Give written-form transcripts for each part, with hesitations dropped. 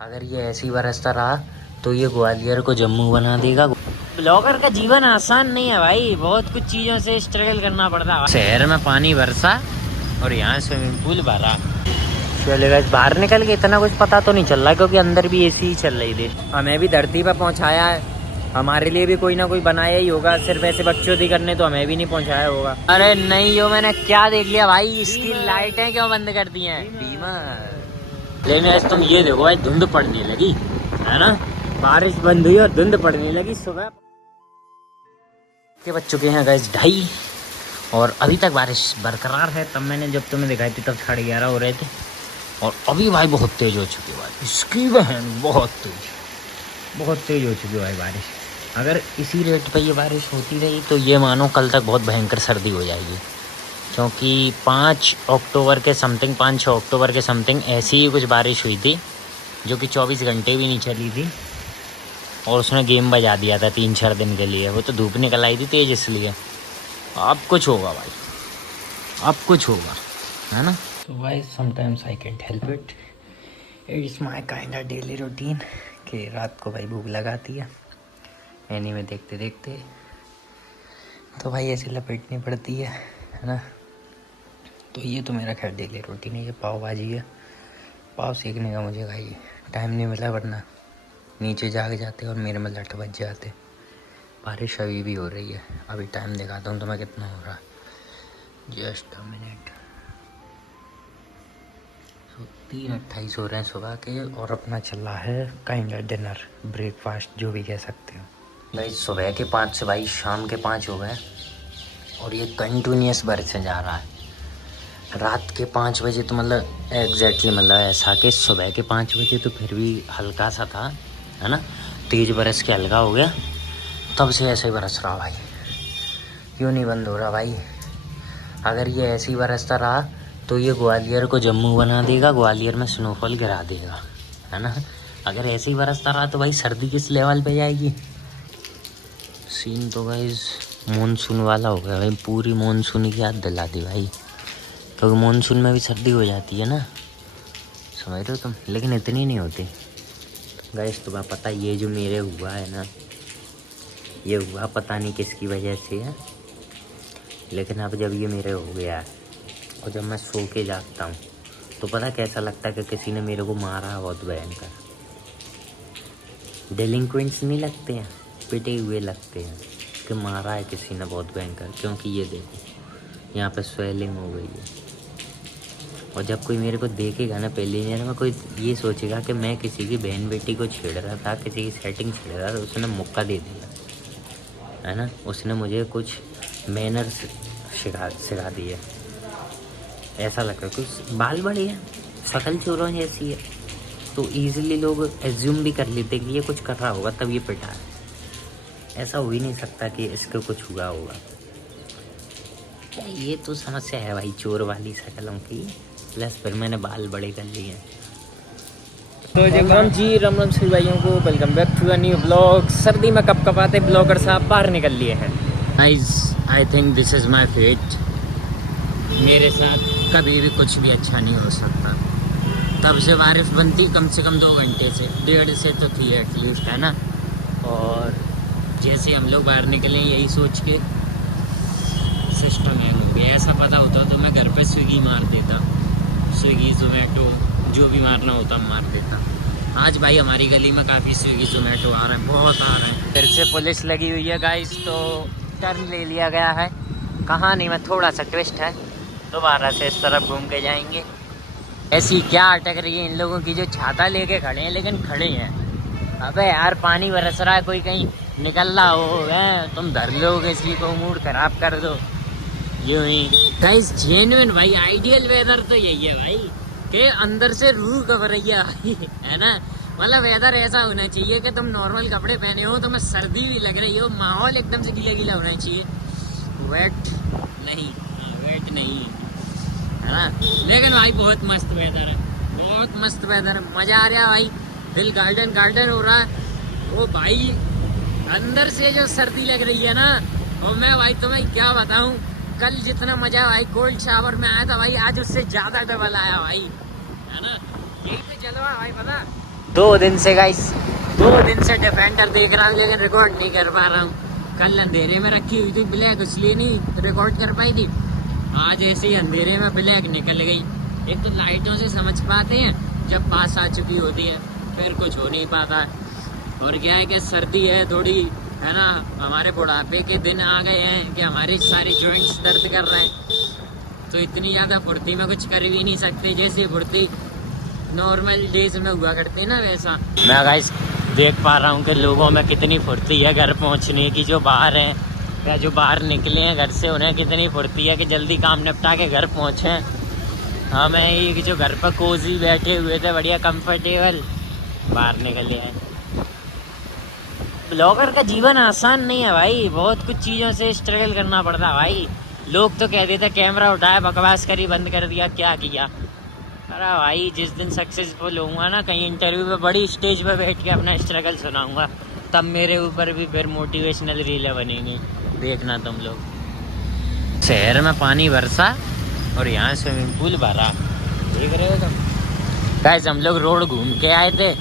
अगर ये ऐसे ही बरसता रहा तो ये ग्वालियर को जम्मू बना देगा। ब्लॉगर का जीवन आसान नहीं है भाई, बहुत कुछ चीज़ों से स्ट्रगल करना पड़ता है। शहर में पानी बरसा और यहाँ स्विमिंग पूल भरा। चलेगा बाहर निकल के इतना कुछ पता तो नहीं चल रहा क्योंकि अंदर भी एसी ही चल रही थी। हमें भी धरती पर पहुँचाया है, हमारे लिए भी कोई ना कोई बनाया ही होगा। सिर्फ ऐसे बच्चों की करने तो हमें भी नहीं पहुँचाया होगा। अरे नहीं, यो मैंने क्या देख लिया भाई, इसकी लाइटें क्यों बंद कर दी हैं? बीमार। लेकिन आज तुम ये देखो भाई, धुंध पड़ने लगी है ना, बारिश बंद हुई और धुंध पड़ने लगी। सुबह के बज चुके हैं गैस 2:30 और अभी तक बारिश बरकरार है। तब मैंने जब तुम्हें दिखाई थी तब 11:30 हो रहे थे और अभी भाई बहुत तेज हो चुकी है भाई, इसकी बहन बहुत तेज हो चुकी है भाई बारिश। अगर इसी रेट पे ये बारिश होती रही तो ये मानो कल तक बहुत भयंकर सर्दी हो जाएगी, क्योंकि 5 अक्टूबर के समथिंग 5-6 अक्टूबर के समथिंग ऐसी ही कुछ बारिश हुई थी जो कि 24 घंटे भी नहीं चली थी और उसने गेम बजा दिया था 3-4 दिन के लिए। वो तो धूप निकल आई थी तेज, इसलिए अब कुछ होगा भाई, अब कुछ होगा, है ना। तो भाई sometimes I can't help it, it's my kind of daily routine कि रात को भाई भूख लगाती है एनीमे देखते देखते, तो भाई ऐसे लपेटनी पड़ती है ना। तो ये तो मेरा खैर डेली रूटीन है। ये पाव भाजी है, पाव सीखने का मुझे भाई टाइम नहीं मिला, वरना नीचे जाग जाते और मेरे में लट बज जाते। बारिश अभी भी हो रही है, अभी टाइम दिखाता हूँ तुम्हें कितना हो रहा, जस्ट अ मिनट। 3:28 हो रहे हैं सुबह के और अपना चल रहा है काइंड ऑफ डिनर, ब्रेकफास्ट जो भी कह सकते हो भाई। सुबह के 5 से भाई शाम के 5 हो गए और ये कंटिन्यूस बरसे जा रहा है। रात के 5 बजे तो मतलब एग्जैक्टली मतलब ऐसा कि सुबह के 5 बजे तो फिर भी हल्का सा था, है ना, तेज बरस के हल्का हो गया, तब से ऐसे ही बरस रहा भाई। क्यों नहीं बंद हो रहा भाई? अगर ये ऐसे ही बरसता रहा तो ये ग्वालियर को जम्मू बना देगा, ग्वालियर में स्नोफॉल गिरा देगा, है ना। अगर ऐसे ही बरसता रहा तो भाई सर्दी किस लेवल पे जाएगी। सीन तो भाई मानसून वाला हो गया भाई, पूरी मानसून की याद दिला दी भाई, क्योंकि मानसून में भी सर्दी हो जाती है ना, समझ रहे हो तुम, लेकिन इतनी नहीं होती। गाइस तुम्हें पता ये जो मेरे हुआ है ना, ये हुआ पता नहीं किसकी वजह से है, लेकिन अब जब ये मेरे हो गया है और जब मैं सो के जागता हूँ तो पता कैसा लगता है कि किसी ने मेरे को मारा है बहुत भयंकर। डेलिंक्वेंट्स नहीं लगते हैं, पिटे हुए लगते हैं कि मारा है किसी ने बहुत भयंकर। क्योंकि ये देखो यहाँ पे स्वेलिंग हो गई है और जब कोई मेरे को देखेगा ना पहली नज़र में, कोई ये सोचेगा कि मैं किसी की बहन बेटी को छेड़ रहा था, किसी की सेटिंग छेड़ रहा था, उसने मौका दे दिया, है ना, उसने मुझे कुछ मैनर्स सिखा दिए। ऐसा लगता है कुछ बाल बड़े हैं, शक्ल चोरों जैसी है, तो ईजिली लोग एज्यूम भी कर लेते कि ये कुछ कर रहा होगा तब ये पिटा है। ऐसा हो ही नहीं सकता कि इसको कुछ हुआ होगा। ये तो समस्या है भाई चोर वाली शक्लों की, प्लस फिर मैंने बाल बड़े कर लिए। तो जय राम जी, राम राम सभी भाइयों को, welcome back to a new blog. सर्दी में कप कपाते ब्लॉगर साहब बाहर निकल लिए हैं। Guys I think this is my fate, मेरे साथ कभी भी कुछ भी अच्छा नहीं हो सकता। तब से बारिश बनती कम से कम 2 घंटे से, 1.5 से तो थी एटलीस्ट, है ना। और जैसे हम लोग बाहर निकले यही सोच के सिस्टम है हो गया। ऐसा पता होता तो मैं घर पे स्विगी मार देता, स्विगी जोमेटो जो भी मारना होता मार देता। आज भाई हमारी गली में काफ़ी स्विगी जोमेटो आ रहे हैं, बहुत आ रहे हैं। फिर से पुलिस लगी हुई है गाइस, तो टर्न ले लिया गया है। कहानी में थोड़ा सा ट्विस्ट है, दोबारा से इस तरफ घूम के जाएंगे। ऐसी क्या अटक रही है इन लोगों की जो छाता लेके खड़े हैं लेकिन खड़े हैं। अबे यार पानी बरस रहा है, कोई कहीं निकल रहा हो गए तुम धर लोगे, इसलिए को मूड खराब कर दो यूं ही। गाइस जेन्युइन भाई आइडियल वेदर तो यही है भाई कि अंदर से रूह कब रही है भाई, है ना। मतलब वेदर ऐसा होना चाहिए कि तुम नॉर्मल कपड़े पहने हो, तुम्हें सर्दी भी लग रही हो, माहौल एकदम से गीला गीला होना चाहिए, वेट नहीं, वेट नहीं, है ना। लेकिन भाई बहुत मस्त वेदर है, बहुत मस्त वेदर है, मज़ा आ रहा है भाई, दिल गार्डन गार्डन हो रहा है। वो भाई अंदर से जो सर्दी लग रही है ना, और मैं भाई तुम्हें क्या बताऊं, कल जितना मजा भाई कोल्ड शावर में आया था भाई, आज उससे ज्यादा डबल आया भाई, है ना। यही पे जलवा भाई, पता 2 दिन से गाइस 2 दिन से डिफेंडर देख रहा हूँ लेकिन रिकॉर्ड नहीं कर पा रहा हूँ। कल अंधेरे में रखी हुई थी ब्लैक, इसलिए नहीं रिकॉर्ड कर पाई थी। आज ऐसे ही अंधेरे में ब्लैक निकल गई। एक तो लाइटों से समझ पाते हैं, जब पास आ चुकी होती है फिर कुछ हो नहीं पाता है। और क्या है कि सर्दी है थोड़ी, है ना, हमारे बुढ़ापे के दिन आ गए हैं कि हमारे सारे जॉइंट्स दर्द कर रहे हैं। तो इतनी ज़्यादा फुर्ती में कुछ कर भी नहीं सकते, जैसे फुर्ती नॉर्मल डेज में हुआ करती ना वैसा। मैं गाइस देख पा रहा हूँ कि लोगों में कितनी फुर्ती है घर पहुँचने की, जो बाहर हैं या जो बाहर निकले हैं घर से, उन्हें कितनी फुर्ती है कि जल्दी काम निपटा के घर पहुँचें। हाँ, मैं ये जो घर पर कोजी बैठे हुए थे बढ़िया कंफर्टेबल, बाहर निकले हैं। ब्लॉगर का जीवन आसान नहीं है भाई, बहुत कुछ चीज़ों से स्ट्रगल करना पड़ता है भाई। लोग तो कह देते कैमरा उठाया बकवास करी बंद कर दिया, क्या किया। अरे भाई जिस दिन सक्सेसफुल होऊंगा ना कहीं इंटरव्यू पे बड़ी स्टेज पे बैठ के अपना स्ट्रगल सुनाऊंगा, तब मेरे ऊपर भी फिर मोटिवेशनल रीलें बनेंगी, देखना तुम लोग। शहर में पानी बरसा और यहाँ स्विमिंग पूल भरा, देख रहे हो तुम। गाइस हम लोग रोड घूम के आए थे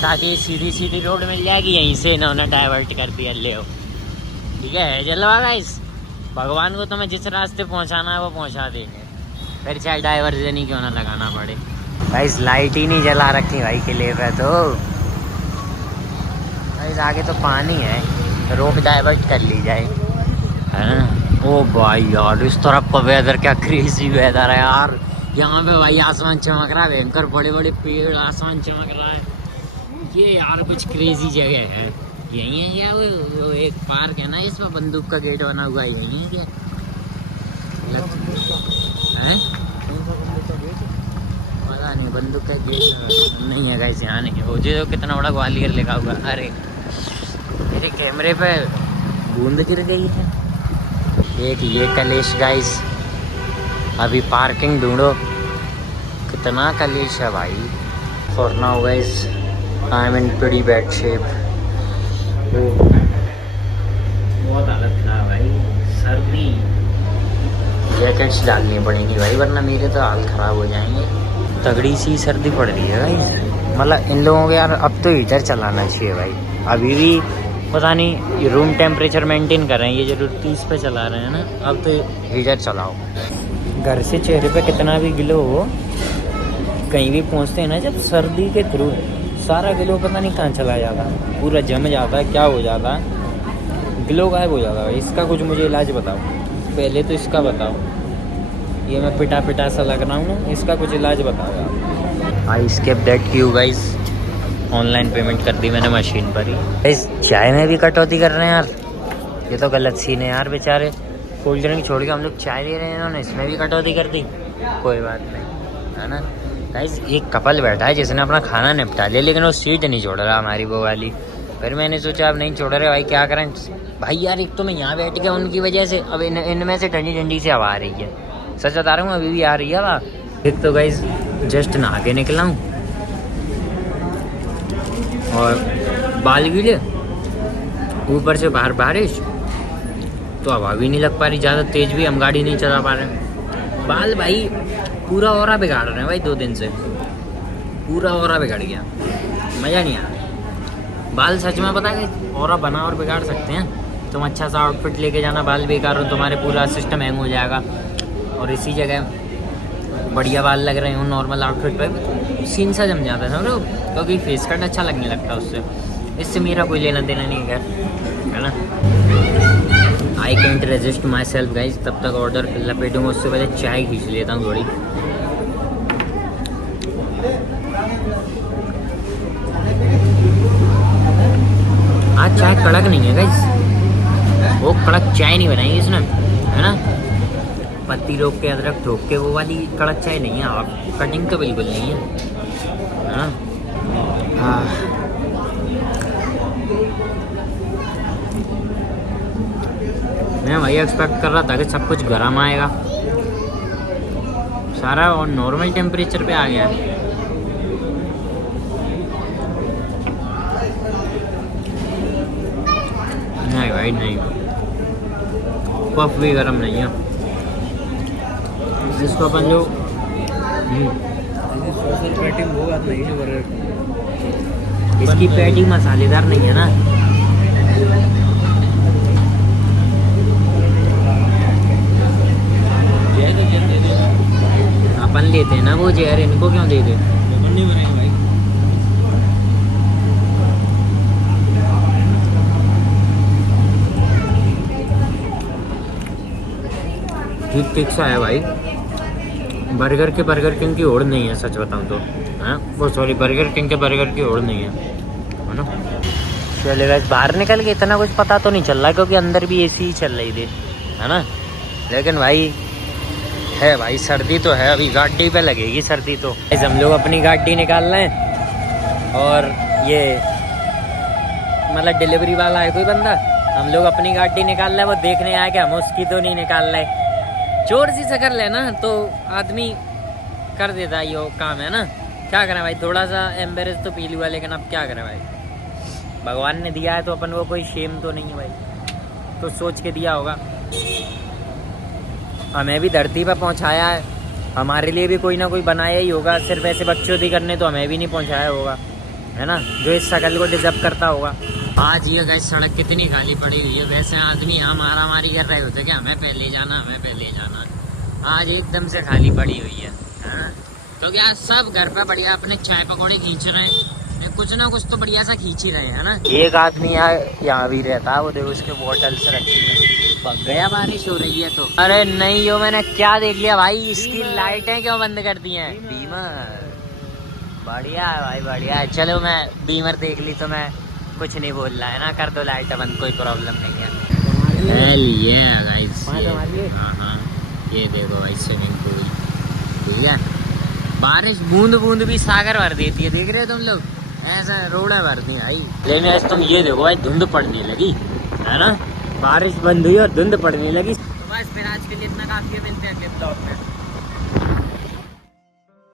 ताकि सीधी सीधी रोड मिल जाएगी, यहीं से इन्होंने डाइवर्ट कर दिया। ले हो ठीक है, जलवा गाइस, भगवान को तुम्हें जिस रास्ते पहुंचाना है वो पहुंचा देंगे, फिर चाहे डाइवर्जन ही क्यों ना लगाना पड़े। गाइस लाइट ही नहीं जला रखी भाई किले पे, तो गाइस आगे तो पानी है, रोड डाइवर्ट कर ली जाए, है ना। ओ भाई यार इस तरफ का वेदर क्या क्रेजी वेदर है यार। यहाँ पे भाई आसमान चमक रहा है, भयंकर बड़े बड़े पेड़, आसमान चमक रहा है। ये यार कुछ क्रेजी जगह है। यही है या वो एक पार्क है ना इसमें बंदूक का गेट बना हुआ है, यही है क्या है? पता नहीं, बंदूक का गेट नहीं है गाइस, यहाँ नहीं है। वो जो कितना बड़ा ग्वालियर लिखा हुआ। अरे मेरे कैमरे पे बूंद गिर गई है। एक ये कलेश गाइस, अभी पार्किंग ढूंढो, कितना कलेश है भाई। For now guys I am in pretty bad shape. बहुत हालत खराब भाई, सर्दी, जैकेट्स डालनी पड़ेंगी भाई वरना मेरे तो हाल ख़राब हो जाएंगे। तगड़ी सी सर्दी पड़ रही है भाई, मतलब इन लोगों को यार अब तो हीटर चलाना चाहिए भाई। अभी भी पता नहीं रूम टेम्परेचर मेंटेन कर रहे हैं, ये जरूर 30 पे चला रहे हैं ना, अब तो हीटर चलाओ। घर से चेहरे पे कितना भी ग्लो हो, कहीं भी पहुंचते हैं ना जब सर्दी के थ्रू, सारा ग्लो पता नहीं कहाँ चला जाता है, पूरा जम जाता है, क्या हो जाता है, ग्लो गायब हो जाता है। इसका कुछ मुझे इलाज बताओ, पहले तो इसका बताओ। ये मैं पिटा पिटा सा लग रहा हूँ ना, इसका कुछ इलाज बताओ यार। I escape that queue guys, online payment कर दी मैंने मशीन पर ही। गाइस चाय में भी कटौती कर रहे हैं यार, ये तो गलत सीन है यार। बेचारे कोल्ड ड्रिंक छोड़ के हम लोग चाय ले रहे हैं, इन्होंने इसमें भी कटौती कर दी। कोई बात नहीं, है ना। गाइस एक कपल बैठा है जिसने अपना खाना निपटा लिया, लेकिन वो सीट नहीं छोड़ रहा हमारी वो वाली। फिर मैंने सोचा अब नहीं छोड़ रहे भाई, क्या करें भाई यार। एक तो मैं यहाँ बैठ गया उनकी वजह से, अब इनमें से ठंडी ठंडी से हवा आ रही है, सच बता रहा हूँ अभी भी आ रही है हवा। एक तो गाइस जस्ट नहा के निकला हूँ और बाल गीले, ऊपर से बाहर बारिश, तो हवा भी नहीं लग पा रही, ज़्यादा तेज़ भी हम गाड़ी नहीं चला पा रहे। बाल भाई पूरा औरा बिगाड़ रहे हैं भाई, 2 दिन से पूरा औरा बिगड़ गया, मज़ा नहीं आ रहा। बाल सच में पता है औरा बना और बिगाड़ सकते हैं। तुम अच्छा सा आउटफिट लेके जाना, बाल बेकार हो, तुम्हारे पूरा सिस्टम हैंग हो जाएगा। और इसी जगह बढ़िया बाल लग रहे हो नॉर्मल आउटफिट पे, सीन सा जम जाता है समझो, क्योंकि फेस कट अच्छा लगने लगता है उससे। इससे मेरा कोई लेना देना नहीं है, है ना। I can't resist my self guys. तब तक ऑर्डर लपेटूंगा, उससे पहले चाय खींच लेता हूँ थोड़ी। आज चाय कड़क नहीं है गाइज, वो कड़क चाय नहीं बनाई इसने, है ना। पत्ती रोक के अदरक ठोक के वो वाली कड़क चाय नहीं है, आप कटिंग तो बिल्कुल नहीं है ना। हाँ मैं वही एक्सपेक्ट कर रहा था कि सब कुछ गर्म आएगा, सारा और नॉर्मल टेम्परेचर पे आ गया। नहीं भाई नहीं, पफ भी गर्म नहीं है, जिसको अपन जो सोशल बैटिंग होगा नहीं है। इसकी पैटी मसालेदार नहीं है ना। अपन लेते हैं ना वो जहर, इनको क्यों दे दे। नहीं बनाएंगे भाई। ठीक ठीक सा है भाई। बर्गर किंग की होड़ नहीं है सच बताऊं तो। हाँ वो सॉरी, बर्गर किंग के बर्गर की होड़ नहीं है ना। चले गए बाहर निकल के, इतना कुछ पता तो नहीं चल रहा क्योंकि अंदर भी एसी ही चल रही थी, है ना। लेकिन भाई है भाई, सर्दी तो है, अभी गाड़ी पे लगेगी सर्दी तो। हम लोग अपनी गाड़ी निकाल रहे हैं और ये मतलब डिलीवरी वाला है कोई बंदा, हम लोग अपनी गाड़ी निकाल रहे हैं, वो देखने आया कि हम उसकी तो नहीं निकाल रहे। चोर सी से कर लेना तो आदमी कर देता है, यो काम है ना। क्या करें भाई, थोड़ा सा एम्बेरेस तो फील हुआ, लेकिन अब क्या करें भाई, भगवान ने दिया है तो अपन को कोई शेम तो नहीं है भाई, तो सोच के दिया होगा। हमें भी धरती पर पहुंचाया है, हमारे लिए भी कोई ना कोई बनाया ही होगा। सिर्फ ऐसे बच्चों करने तो हमें भी नहीं पहुंचाया होगा, है ना, जो इस शकल को डिजर्व करता होगा। आज ये गैस सड़क कितनी खाली पड़ी हुई है। वैसे आदमी यहाँ मारा मारी कर रहे होते कि हमें पहले जाना, हमें पहले जाना। आज एकदम से खाली पड़ी हुई है, क्योंकि आज सब घर पे बढ़िया अपने चाय पकौड़े खींच रहे हैं, कुछ ना कुछ तो बढ़िया सा खींच ही रहे हैं, है ना। एक आदमी यहाँ भी रहता है, वो देखो उसके बोतल्स रखी है। पक गया, बारिश हो रही है तो। अरे नहीं, यो मैंने क्या देख लिया भाई, इसकी लाइटें क्यों बंद कर दी हैं। बीमर बढ़िया है भाई, बढ़िया है। चलो मैं बीमर देख ली तो मैं कुछ नहीं बोल रहा है ना, कर दो लाइट बंद, कोई प्रॉब्लम नहीं है। गाइस हाँ, ये देखो भाई स्विमिंग पूल, ठीक है। बारिश बूंद बूंद भी सागर भर देती है, देख रहे हो तुम लोग, ऐसा रोड़ा भरती है भाई। लेकिन आज तुम ये देखो भाई, धुंध पड़ने लगी, है ना, बारिश बंद हुई और धुंध पड़ने लगी। तो बस फिर आज के लिए इतना काफी है, मिलते हैं अगले ब्लॉग में।